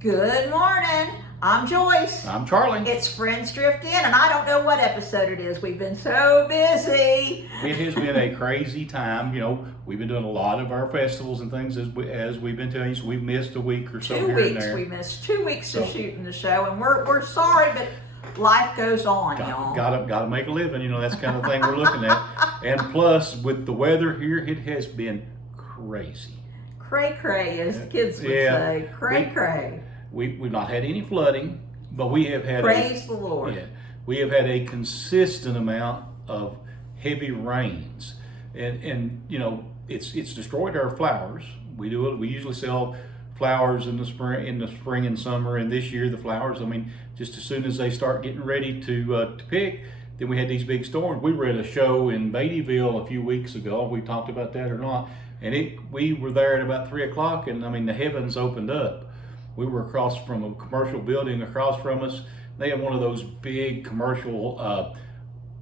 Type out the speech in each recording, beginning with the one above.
Good morning. I'm Joyce. I'm Charlie. It's Friends Drift In, and I don't know what episode it is. We've been so busy. It has been a crazy time. You know, we've been doing a lot of our festivals and things as we've been telling you. So we've missed a week or so Two here weeks. and there. We missed 2 weeks of shooting the show, and we're sorry, but life goes on, y'all. Gotta make a living. You know, that's the kind of thing we're looking at. And plus, with the weather here, it has been crazy. Cray cray, as the kids would say. Cray cray. We've not had any flooding, but we have had Praise the Lord. Yeah, we have had a consistent amount of heavy rains, and you know it's destroyed our flowers. We do it. We usually sell flowers in the spring and summer, and this year the flowers. I mean, just as soon as they start getting ready to pick, then we had these big storms. We were at a show in Beattyville a few weeks ago. We talked about that or not, and we were there at about 3 o'clock, and I mean the heavens opened up. We were across from a commercial building across from us. They had one of those big commercial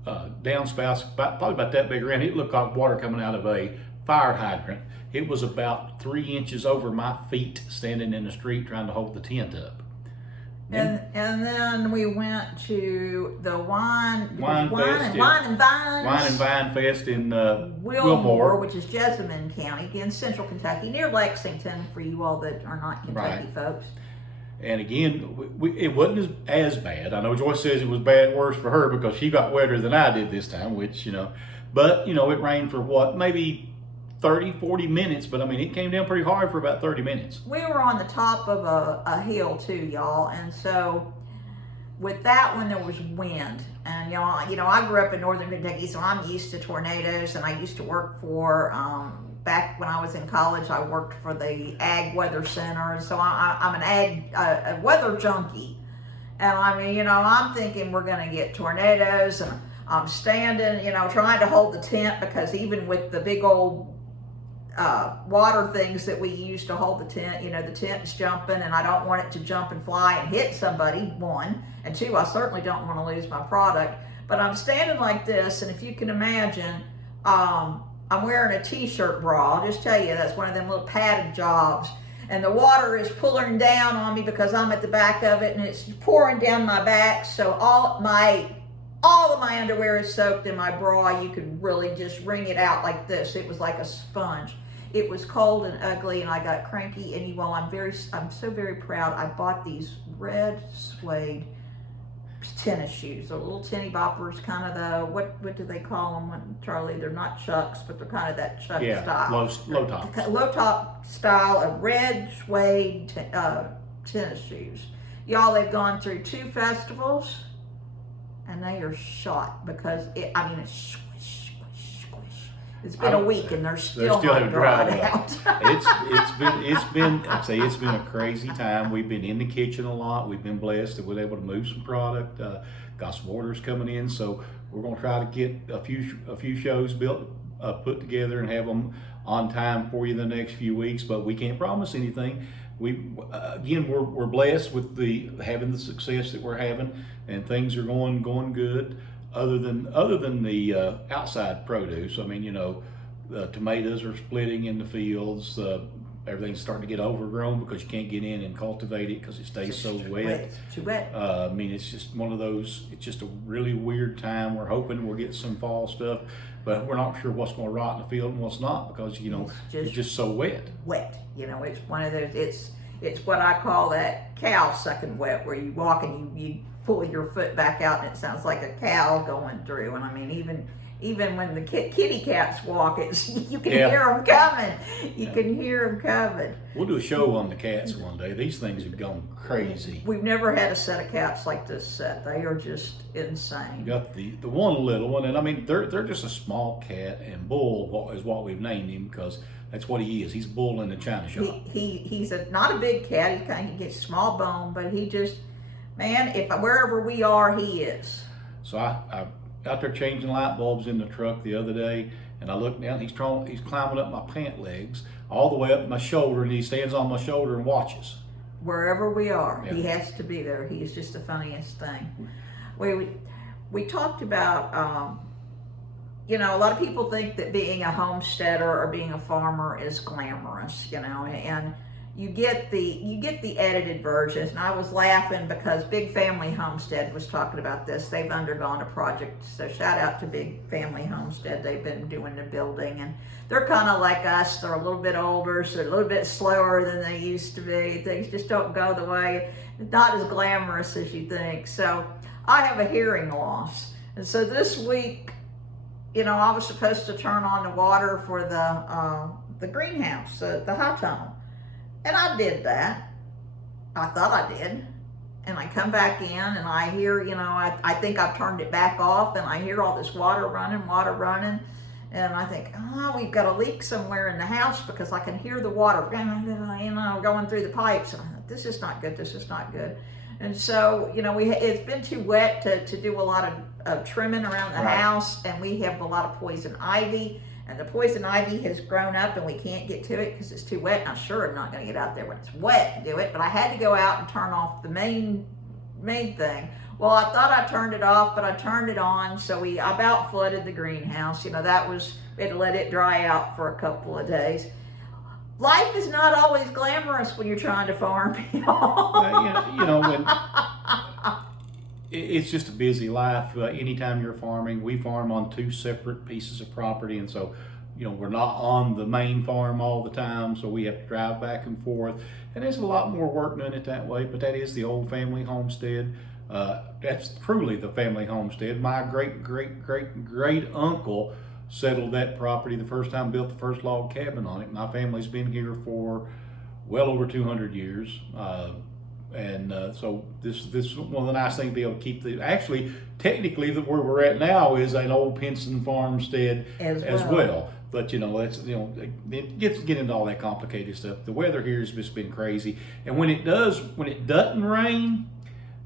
downspouts, probably about that big around. It looked like water coming out of a fire hydrant. It was about 3 inches over my feet standing in the street trying to hold the tent up. And then we went to the Wine and Vine Fest in Wilmore, which is Jessamine County in central Kentucky, near Lexington, for you all that are not Kentucky folks. And again, it wasn't as bad. I know Joyce says it was worse for her because she got wetter than I did this time, which, you know, but, you know, it rained for what, maybe 30, 40 minutes, but I mean, it came down pretty hard for about 30 minutes. We were on the top of a hill too, y'all, and so with that one, there was wind. And y'all, you know, I grew up in northern Kentucky, so I'm used to tornadoes, and I used to work for, back when I was in college, I worked for the Ag Weather Center, and so I'm an a weather junkie. And I mean, you know, I'm thinking we're gonna get tornadoes, and I'm standing, you know, trying to hold the tent, because even with the big old water things that we use to hold the tent, you know, the tent's jumping, and I don't want it to jump and fly and hit somebody, one, and two, I certainly don't want to lose my product. But I'm standing like this, and if you can imagine, I'm wearing a t-shirt bra. I'll just tell you, that's one of them little padded jobs, and the water is pulling down on me because I'm at the back of it, and it's pouring down my back, so all of my underwear is soaked in my bra. You could really just wring it out like this. It was like a sponge. It was cold and ugly, and I got cranky. And you all, I'm so very proud. I bought these red suede tennis shoes. They're little tenny boppers, kind of the what do they call them, Charlie? They're not Chucks, but they're kind of that Chuck style. Low top. Low top style of red suede tennis shoes. Y'all, they've gone through 2 festivals, and they are shot because it's squish. It's been a week, and they're still not dried out. It's been a crazy time. We've been in the kitchen a lot. We've been blessed that we're able to move some product. Got some orders coming in, so we're going to try to get a few shows put together and have them on time for you the next few weeks. But we can't promise anything. We're blessed with having the success that we're having, and things are going good. Other than the outside produce, I mean, you know, the tomatoes are splitting in the fields. Everything's starting to get overgrown because you can't get in and cultivate it because it stays so wet. It's too wet. I mean, it's just one of those. It's just a really weird time. We're hoping we'll get some fall stuff, but we're not sure what's going to rot in the field and what's not, because, you know, it's just so wet. Wet. You know, it's one of those. It's what I call that cow sucking wet, where you walk and you pull your foot back out, and it sounds like a cow going through. And I mean, even when the kitty cats walk, you can hear them coming. You can hear them coming. We'll do a show on the cats one day. These things have gone crazy. We've never had a set of cats like this set. They are just insane. You got the one little one, and I mean, they're just a small cat, and Bull is what we've named him, because that's what he is. He's Bull in the china shop. He's not a big cat. He gets small bone, but he just, man, wherever we are, he is. So I out there changing light bulbs in the truck the other day, and I look down. He's climbing up my pant legs all the way up my shoulder, and he stands on my shoulder and watches. Wherever we are, he has to be there. He is just the funniest thing. We talked about you know, a lot of people think that being a homesteader or being a farmer is glamorous, you know, and you get the edited versions. And I was laughing because Big Family Homestead was talking about this. They've undergone a project, so shout out to Big Family Homestead. They've been doing the building, and they're kind of like us. They're a little bit older, so they're a little bit slower than they used to be. Things just don't go the way, not as glamorous as you think. So I have a hearing loss, and so this week, I was supposed to turn on the water for the greenhouse, the high tunnel. And I did that. I thought I did. And I come back in and I hear, I think I've turned it back off, and I hear all this water running. And I think, we've got a leak somewhere in the house because I can hear the water, going through the pipes. And I thought, this is not good. And so, it's been too wet to do a lot of trimming around the house, and we have a lot of poison ivy. And the poison ivy has grown up, and we can't get to it because it's too wet. And I'm sure I'm not going to get out there when it's wet and do it. But I had to go out and turn off the main thing. Well, I thought I turned it off, but I turned it on. So I about flooded the greenhouse. We had to let it dry out for a couple of days. Life is not always glamorous when you're trying to farm, when it's just a busy life. Anytime you're farming, we farm on 2 separate pieces of property, and so we're not on the main farm all the time, so we have to drive back and forth, and there's a lot more work doing it that way. But that is the old family homestead. That's truly the family homestead. My great uncle settled that property the first time, built the first log cabin on it. My family's been here for well over 200 years. So this is one of the nice things to be able to keep actually technically where we're at now is an old Pinson farmstead as well. But it gets into all that complicated stuff. The weather here has just been crazy, and when it doesn't rain,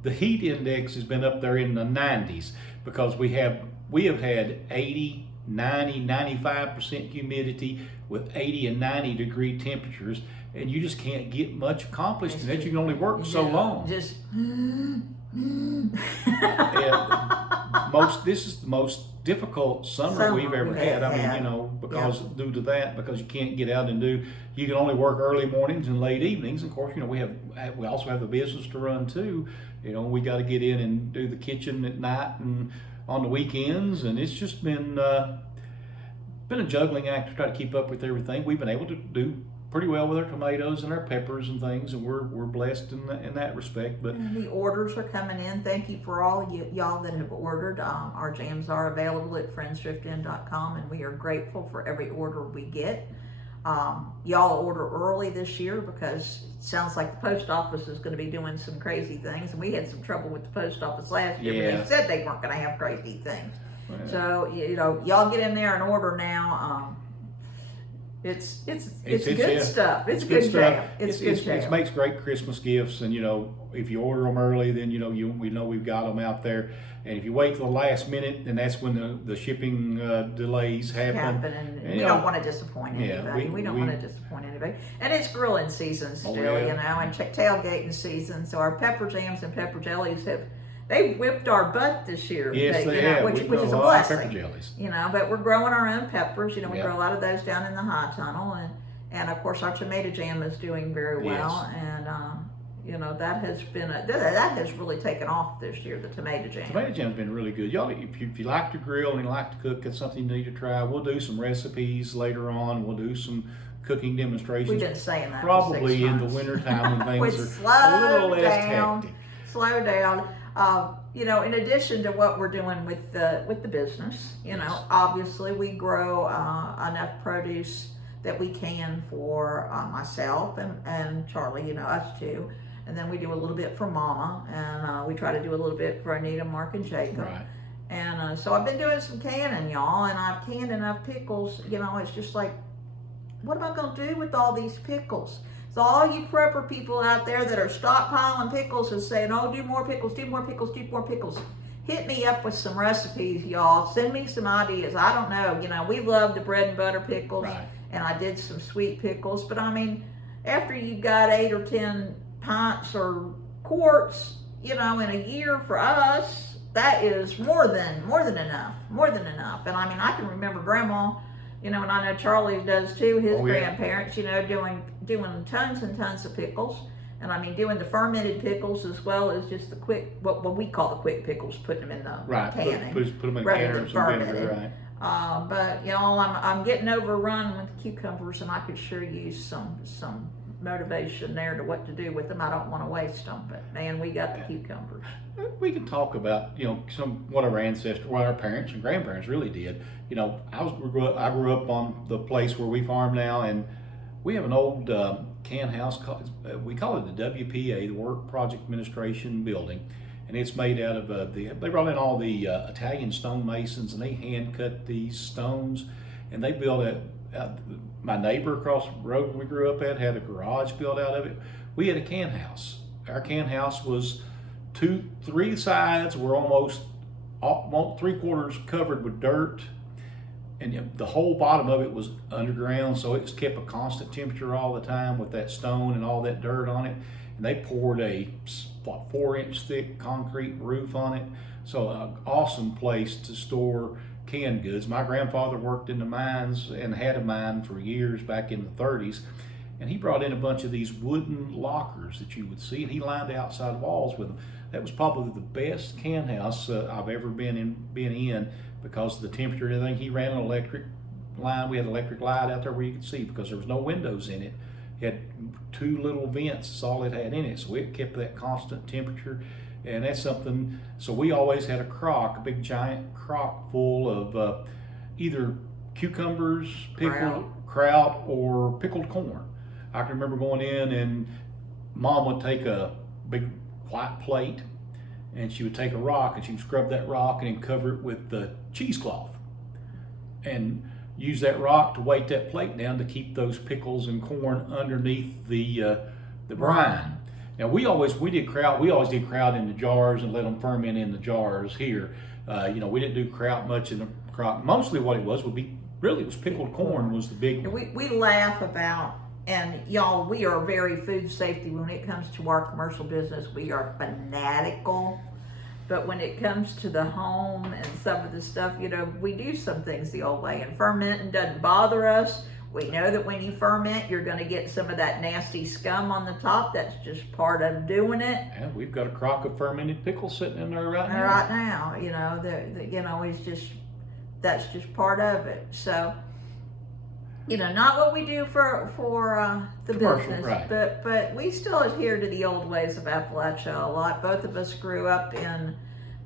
the heat index has been up there in the 90s because we have had 80, 90, 95% humidity with 80 and 90 degree temperatures. And you just can't get much accomplished in that. You can only work so long. Just this is the most difficult summer we've ever had. I mean, because due to that, because you can't get out and you can only work early mornings and late evenings. Of course, we also have the business to run too. We got to get in and do the kitchen at night and on the weekends, and it's just been a juggling act to try to keep up with everything. We've been able to do pretty well with our tomatoes and our peppers and things, and we're blessed in that respect. But the orders are coming in. Thank you for all y'all that have ordered. Our jams are available at friendsthriftinn.com, and we are grateful for every order we get. Y'all order early this year because it sounds like the post office is going to be doing some crazy things, and we had some trouble with the post office last year when they said they weren't going to have crazy things. Well, so y'all get in there and order now. It's good stuff. It's good stuff. It makes great Christmas gifts, and if you order them early, then we know we've got them out there. And if you wait till the last minute, then that's when the shipping delays happen. And we don't want to disappoint anybody. We don't want to disappoint anybody. And it's grilling season still, and tailgating season. So our pepper jams and pepper jellies they've whipped our butt this year. Yes, they have. Which is a blessing. Pepper jellies. But we're growing our own peppers. We grow a lot of those down in the high tunnel, and of course our tomato jam is doing very well. And that has really taken off this year. The tomato jam. Tomato jam's been really good. Y'all, if you like to grill and you like to cook, it's something you need to try. We'll do some recipes later on. We'll do some cooking demonstrations. We've been saying that probably in the wintertime when things are a little less hectic. Slow down. In addition to what we're doing with the business, obviously we grow enough produce that we can for myself and Charlie, us too. And then we do a little bit for Mama, and we try to do a little bit for Anita, Mark, and Jacob. Right. And so I've been doing some canning, y'all, and I've canned enough pickles. It's just like, what am I going to do with all these pickles? So all you prepper people out there that are stockpiling pickles and saying, do more pickles, do more pickles, do more pickles. Hit me up with some recipes, y'all. Send me some ideas. I don't know. We love the bread and butter pickles. Right. And I did some sweet pickles. But after you've got 8 or 10 pints or quarts, in a year for us, that is more than enough. And I can remember Grandma You know, and I know Charlie does too, his Oh, yeah. grandparents, you know, doing tons and tons of pickles. And I mean, doing the fermented pickles as well as just the quick, what we call the quick pickles, putting them in the Right. canning. Put them in a rather can than or some vinegar. fermented. Right. But you know, I'm getting overrun with cucumbers, and I could sure use some motivation there to what to do with them. I don't want to waste them, but man, we got the cucumbers. We can talk about, you know, what our ancestors, what our parents and grandparents really did. You know, I grew up on the place where we farm now, and we have an old can house. We call it the WPA, the Work Project Administration Building, and it's made out of they brought in all the Italian stonemasons, and they hand cut these stones, and they built my neighbor across the road we grew up at had a garage built out of it. We had a can house. Our can house was three sides were almost 3/4 covered with dirt, and the whole bottom of it was underground, so it kept a constant temperature all the time with that stone and all that dirt on it. And they poured a 4-inch thick concrete roof on it, so an awesome place to store canned goods. My grandfather worked in the mines and had a mine for years back in the 30s, and he brought in a bunch of these wooden lockers that you would see, and he lined the outside walls with them. That was probably the best can house I've ever been in because of the temperature and everything. He ran an electric line. We had an electric light out there where you could see because there was no windows in it. It had 2 little vents. That's all it had in it, so it kept that constant temperature. And that's something, so we always had a big giant crock full of either cucumbers, pickled kraut, or pickled corn. I can remember going in and Mom would take a big white plate and she would take a rock and she would scrub that rock and then cover it with the cheesecloth and use that rock to weight that plate down to keep those pickles and corn underneath the brine. Now we always did kraut in the jars and let them ferment in the jars here. You know, we didn't do kraut much in the crock. Mostly what it was pickled corn was the big one. We laugh about, and y'all, we are very food safety when it comes to our commercial business. We are fanatical, but when it comes to the home and some of the stuff, you know, we do some things the old way, and fermenting doesn't bother us. We know that when you ferment, you're going to get some of that nasty scum on the top. That's just part of doing it. And we've got a crock of fermented pickles sitting in there right now. Right now, you know, you know, that's just part of it. So, you know, not what we do for the commercial, business, right. but we still adhere to the old ways of Appalachia a lot. Both of us grew up in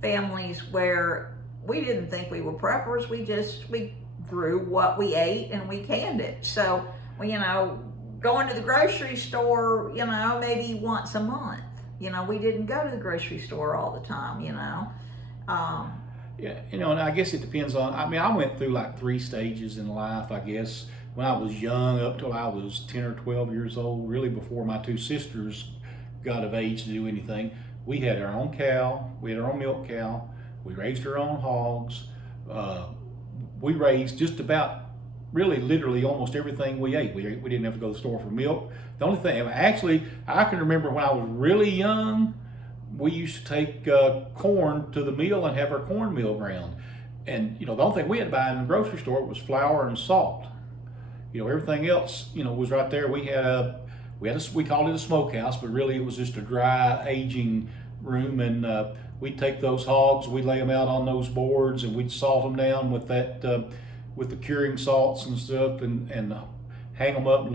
families where we didn't think we were preppers. We grew what we ate and we canned it. So, you know, going to the grocery store, you know, maybe once a month. You know, we didn't go to the grocery store all the time, you know. Yeah, you know, and I guess it depends on, I mean, I went through like 3 stages in life, I guess. When I was young, up till I was 10 or 12 years old, really before my 2 sisters got of age to do anything, we had our own cow, we had our own milk cow, we raised our own hogs, we raised just about, really literally almost everything we ate. We didn't have to go to the store for milk. The only thing, actually, I can remember when I was really young, we used to take corn to the mill and have our cornmeal ground. And, you know, the only thing we had to buy in the grocery store was flour and salt. You know, everything else, you know, was right there. We called it a smokehouse, but really it was just a dry aging room. And we'd take those hogs, we'd lay them out on those boards, and we'd salt them down with that, with the curing salts and stuff, and hang them up and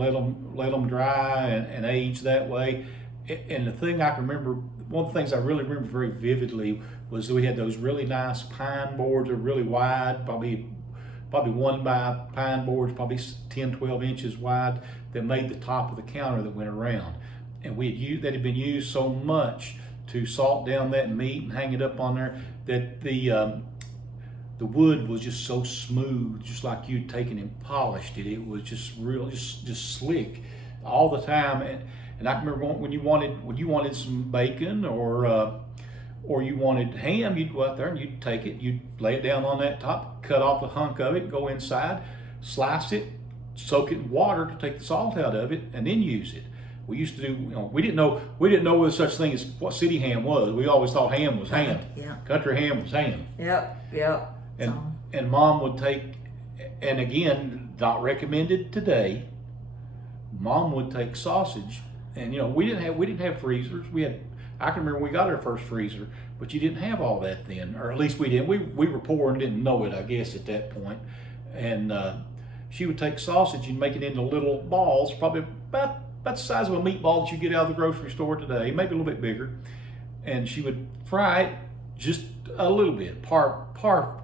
let them dry and age that way. And the thing I can remember, one of the things I really remember very vividly was that we had those really nice pine boards, that were really wide, probably 1 by pine boards, probably 10, 12 inches wide, that made the top of the counter that went around. And that had been used so much to salt down that meat and hang it up on there that the wood was just so smooth, just like you'd taken and polished it. It was just real, just slick all the time. And I can remember when you wanted some bacon or you wanted ham, you'd go out there and you'd take it, you'd lay it down on that top, cut off the hunk of it, go inside, slice it, soak it in water to take the salt out of it, and then use it. We used to do, you know, we didn't know there was such thing as what city ham was. We always thought ham was ham. Yeah. Country ham was ham. Yep. And Mom would take, and again, not recommended today. Mom would take sausage, and we didn't have freezers. I can remember we got our first freezer, but you didn't have all that then, or at least we didn't. We were poor and didn't know it, I guess, at that point. And she would take sausage and make it into little balls, probably about the size of a meatball that you get out of the grocery store today, maybe a little bit bigger. And she would fry it just a little bit, par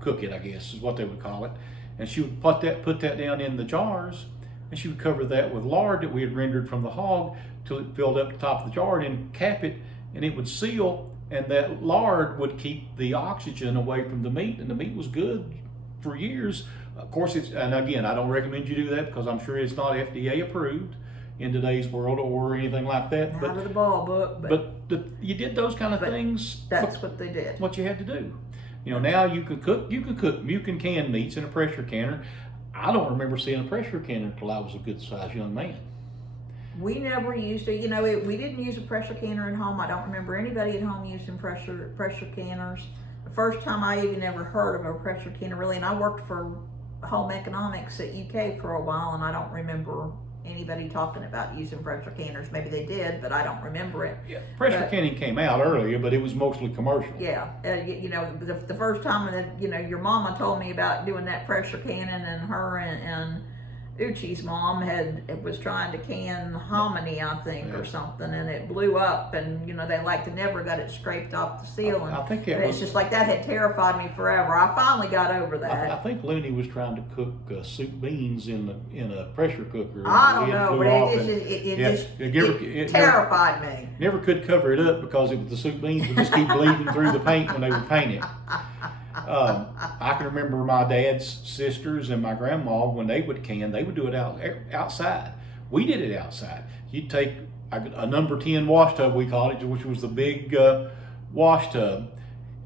cook it, I guess is what they would call it. And she would put that down in the jars, and she would cover that with lard that we had rendered from the hog till it filled up the top of the jar, and then cap it, and it would seal, and that lard would keep the oxygen away from the meat, and the meat was good for years. Of course, and again, I don't recommend you do that because I'm sure it's not FDA approved in today's world or anything like that. Out of the ball book, but you did those kind of things. That's what they did. What you had to do. Now you can can meats in a pressure canner. I don't remember seeing a pressure canner until I was a good sized young man. We never used it. We didn't use a pressure canner at home. I don't remember anybody at home using pressure canners. The first time I even ever heard of a pressure canner, really, and I worked for home economics at UK for a while, and I don't remember anybody talking about using pressure canners. Maybe they did, but I don't remember it. Yeah, pressure canning came out earlier, but it was mostly commercial. Yeah, the first time that your mama told me about doing that pressure canning, and her and Uchi's mom was trying to can hominy, I think, or something, and it blew up, and they never got it scraped off the ceiling. I think it's just like that had terrified me forever. I finally got over that. I think Looney was trying to cook soup beans in a pressure cooker. I don't know, but it terrified me. Never could cover it up because the soup beans would just keep bleeding through the paint when they would paint it. I can remember my dad's sisters and my grandma, when they would can, they would do it outside. We did it outside. You'd take a number 10 wash tub, we called it, which was the big wash tub,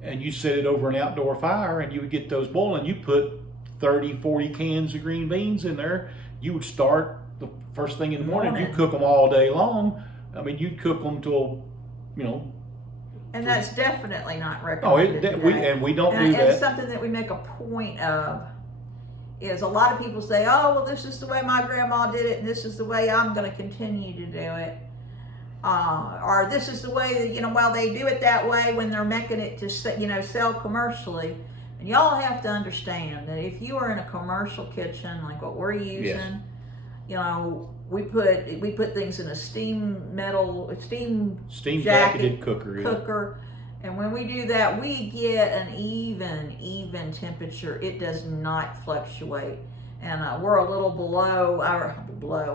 and you set it over an outdoor fire, and you would get those boiling. You put 30, 40 cans of green beans in there. You would start the first thing in the morning. You'd cook them all day long. I mean, you'd cook them till, And that's definitely not recommended. We don't do that. And something that we make a point of is a lot of people say, "Oh, well, this is the way my grandma did it, and this is the way I'm going to continue to do it," or this is the way that well, they do it that way when they're making it to sell commercially. And y'all have to understand that if you are in a commercial kitchen like what we're using, we put things in a steam jacketed cooker, and when we do that, we get an even temperature. It does not fluctuate, and we're a little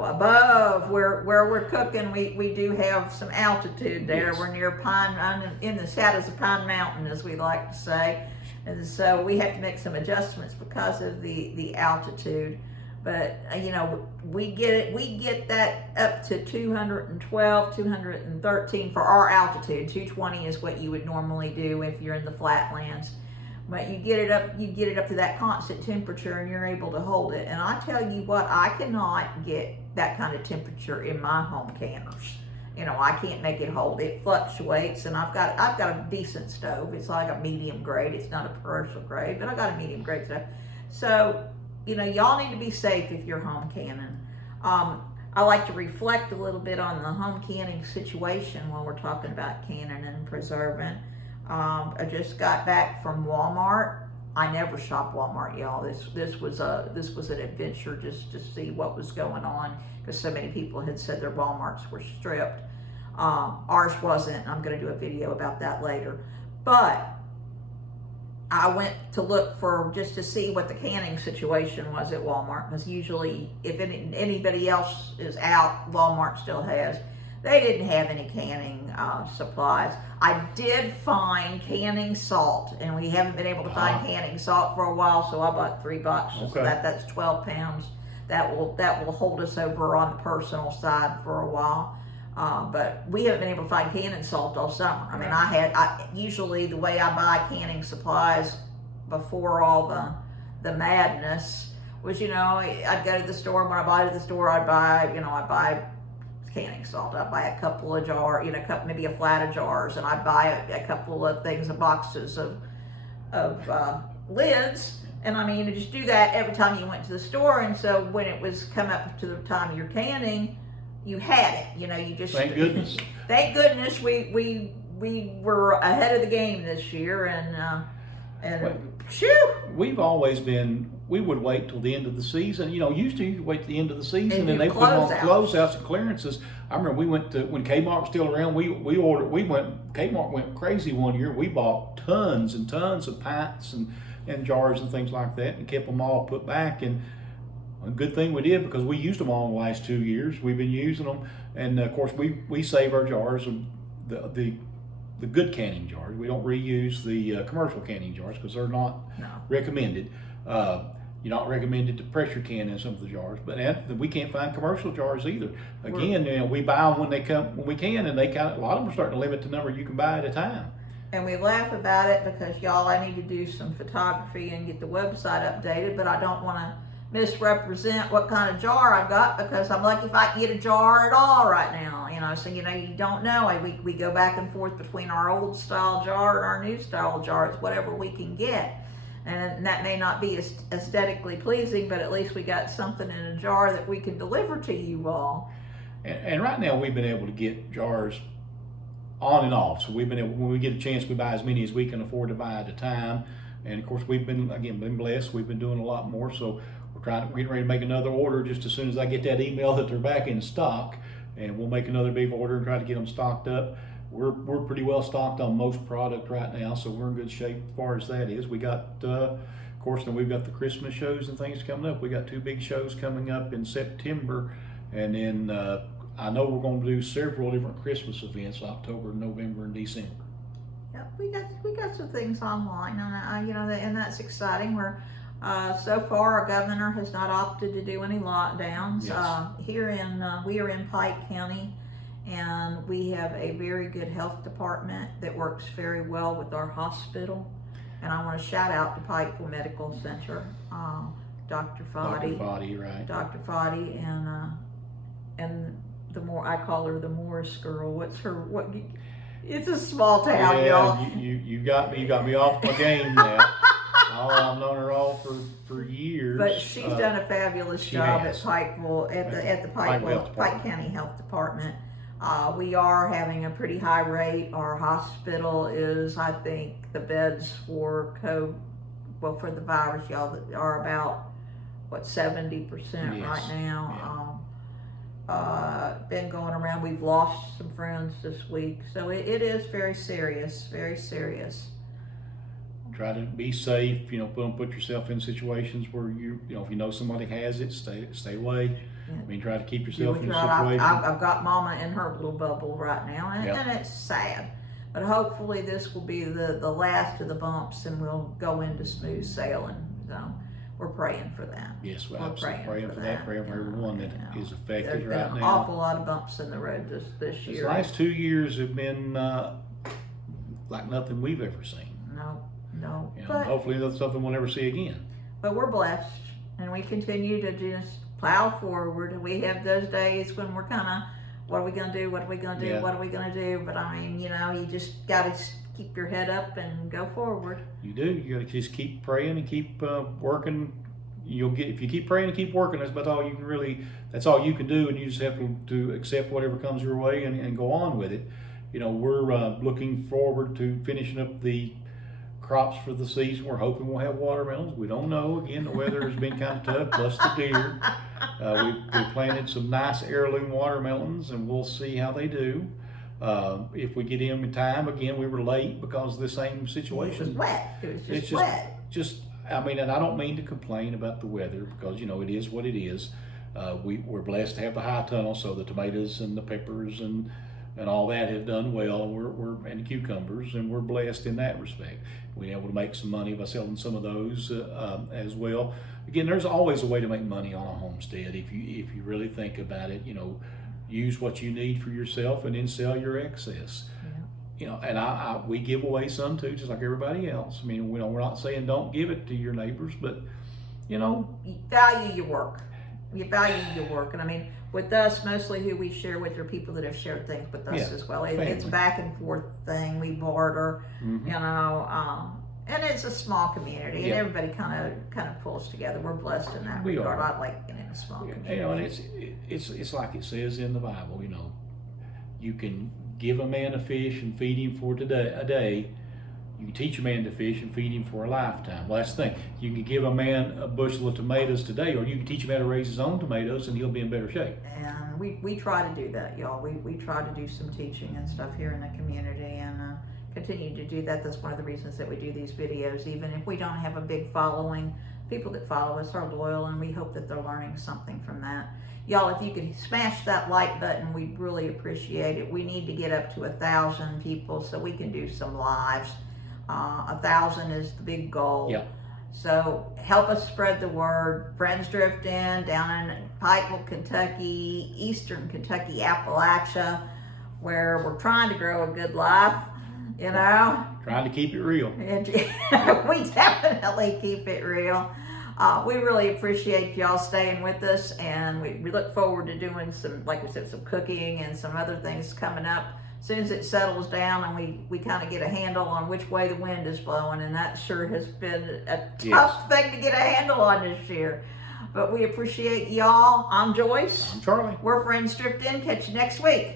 above where we're cooking. We do have some altitude there. Yes. We're near in the shadows of Pine Mountain, as we like to say, and so we have to make some adjustments because of the altitude. But we get that up to 212, 213 for our altitude. 220 is what you would normally do if you're in the flatlands. But you get it up to that constant temperature, and you're able to hold it. And I tell you what, I cannot get that kind of temperature in my home canners. I can't make it hold. It fluctuates, and I've got a decent stove. It's like a medium grade. It's not a commercial grade, but I got a medium grade stove. So y'all need to be safe if you're home canning. I like to reflect a little bit on the home canning situation while we're talking about canning and preserving. I just got back from Walmart. I never shop Walmart, y'all. This was an adventure just to see what was going on, because so many people had said their Walmarts were stripped. Ours wasn't. I'm going to do a video about that later. But I went to look just to see what the canning situation was at Walmart, because usually if anybody else is out, Walmart still has. They didn't have any canning supplies. I did find canning salt, and we haven't been able to find canning salt for a while, so I bought 3 boxes. Okay. That's 12 pounds. That will hold us over on the personal side for a while. But we haven't been able to find canning salt all summer. I mean, usually the way I buy canning supplies before all the madness was, I'd go to the store, and when I buy to the store, I'd buy canning salt. I'd buy a couple of jars, maybe a flat of jars, and I'd buy a couple of boxes of lids, And I mean, you just do that every time you went to the store. And so when it was come up to the time of your canning, you had it. You know, you just Thank goodness. Thank goodness we were ahead of the game this year, and phew. We've always been. We would wait till the end of the season. You know, used to you could wait till the end of the season, and they put on closeouts and clearances. I remember we went to when Kmart was still around. Kmart went crazy one year. We bought tons and tons of pints and jars and things like that, and kept them all put back. And a good thing we did, because we used them all in the last 2 years. We've been using them, and of course we save our jars, the good canning jars. We don't reuse the commercial canning jars because they're not recommended. You're not recommended to pressure can in some of the jars, but we can't find commercial jars either. Again, you know, we buy them when we can, and a lot of them are starting to limit the number you can buy at a time. And we laugh about it because, y'all, I need to do some photography and get the website updated, but I don't want to misrepresent what kind of jar I've got, because I'm lucky if I can get a jar at all right now, you know. So, you know, you don't know. We go back and forth between our old style jar and our new style jar. It's whatever we can get. And that may not be aesthetically pleasing, but at least we got something in a jar that we can deliver to you all. And right now we've been able to get jars on and off. So we've been able, when we get a chance, we buy as many as we can afford to buy at a time. And of course we've been blessed. We've been doing a lot more. So we're getting ready to make another order just as soon as I get that email that they're back in stock. And we'll make another big order and try to get them stocked up. We're pretty well stocked on most product right now, so we're in good shape as far as that is. We got, of course, then we've got the Christmas shows and things coming up. We got 2 big shows coming up in September, and then I know we're going to do several different Christmas events, October, November, and December. Yeah, we got some things online, and you know, and that's exciting. We're so far our governor has not opted to do any lockdowns. Yes. We are in Pike County. And we have a very good health department that works very well with our hospital. And I want to shout out to Pikeville Medical Center, Dr. Foddy. Dr. Foddy, right. Dr. Foddy, and I call her the Morris girl. It's a small town, y'all. You got me off my game now. I've known her all for years. But she's done a fabulous job at Pikeville, at the Pike County Health Department. We are having a pretty high rate. Our hospital is, I think, the beds for for the virus, y'all, are about 70% right now. Been going around. We've lost some friends this week, so it is very serious, very serious. Try to be safe. You know, don't put yourself in situations where if you know somebody has it, stay away. Yeah. I mean, try to keep yourself in a situation. I've got Mama in her little bubble right now, and it's sad. But hopefully this will be the last of the bumps, and we'll go into smooth sailing. So we're praying for that. Yes, we're absolutely praying for that. Praying for everyone that is affected right now. There's been an awful lot of bumps in the road this year. The last 2 years have been like nothing we've ever seen. No. But hopefully that's something we'll never see again. But we're blessed, and we continue to just plow forward. We have those days when we're kind of, what are we going to do? What are we going to do? Yeah. What are we going to do? But I mean, you know, you just got to keep your head up and go forward. You do. You got to just keep praying and keep working. If you keep praying and keep working, that's about all you can really. That's all you can do, and you just have to accept whatever comes your way and go on with it. You know, we're looking forward to finishing up the crops for the season. We're hoping we'll have watermelons. We don't know. Again, the weather has been kind of tough, plus the deer. We planted some nice heirloom watermelons, and we'll see how they do. If we get them in time, again, we were late because of the same situation. It was wet. It was just wet. I mean, and I don't mean to complain about the weather, because, you know, it is what it is. We're blessed to have the high tunnel, so the tomatoes and the peppers and all that have done well. And the cucumbers, and we're blessed in that respect. We're able to make some money by selling some of those as well. Again, there's always a way to make money on a homestead if you really think about it. You know, use what you need for yourself and then sell your excess. Yeah. You know, and we give away some too, just like everybody else. I mean, we're not saying don't give it to your neighbors, but you know, value your work. You value your work, and I mean, with us, mostly who we share with are people that have shared things with us as well. It's a back and forth thing. We barter, you know, And it's a small community, and Yeah. everybody kind of pulls together. We're blessed in that We regard. are. I like being in a small community. You know, and it's like it says in the Bible. You know, you can give a man a fish and feed him for a day. You can teach a man to fish and feed him for a lifetime. Well, that's the thing. You can give a man a bushel of tomatoes today, or you can teach a man to raise his own tomatoes, and he'll be in better shape. And we try to do that, y'all. We try to do some teaching and stuff here in the community, and continue to do that. That's one of the reasons that we do these videos. Even if we don't have a big following, people that follow us are loyal, and we hope that they're learning something from that. Y'all, if you could smash that like button, we'd really appreciate it. We need to get up to 1,000 people so we can do some lives. 1,000 is the big goal. Yeah. So help us spread the word. Friends drift in down in Pikeville, Kentucky, Eastern Kentucky, Appalachia, where we're trying to grow a good life, you know. Trying to keep it real. And we definitely keep it real. We really appreciate y'all staying with us, and we look forward to doing some, like we said, some cooking and some other things coming up as soon as it settles down and we kind of get a handle on which way the wind is blowing, and that sure has been a tough thing to get a handle on this year. But we appreciate y'all. I'm Joyce. I'm Charlie. We're Friends Drift In. Catch you next week.